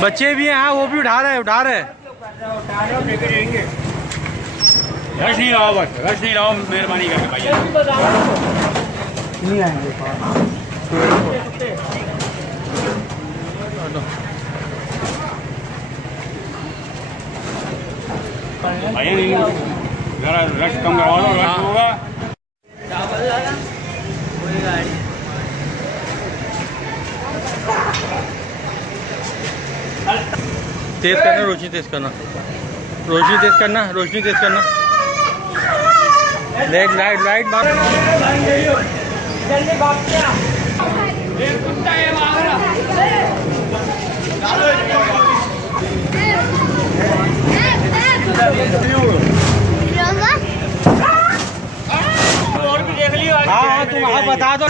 बच्चे भी हैं, हाँ वो भी उठा रहे हैं, उठा रहे हैं। रश नहीं लाओ, बस रश नहीं लाओ, मेहरबानी करके भैया। नहीं आएंगे भैया जरा रश कम करवा दो, रश होगा। तेज करना, रोशनी तेज करना, रोशनी तेज करना, रोशनी तेज करना। लाइट लाइट लाइट और भी देख लियो। हाँ तुम आप बता दो।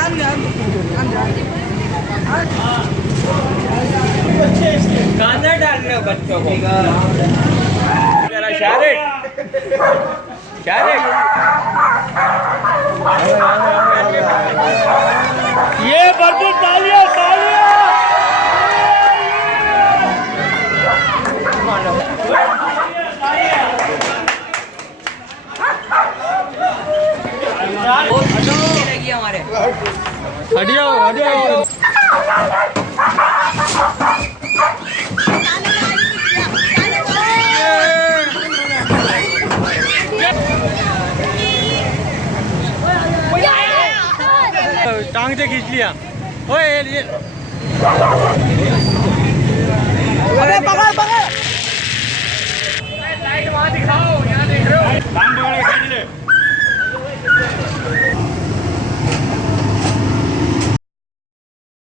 गाना डाल रहे हो बच्चों को। जरा शारिक शारिक, ये भरपूर तालियां तालियां। हमारे हटियो हटियो। टांग से खींच लिया। ओए ये अरे पकड़ पकड़। लाइट वहां दिखाओ।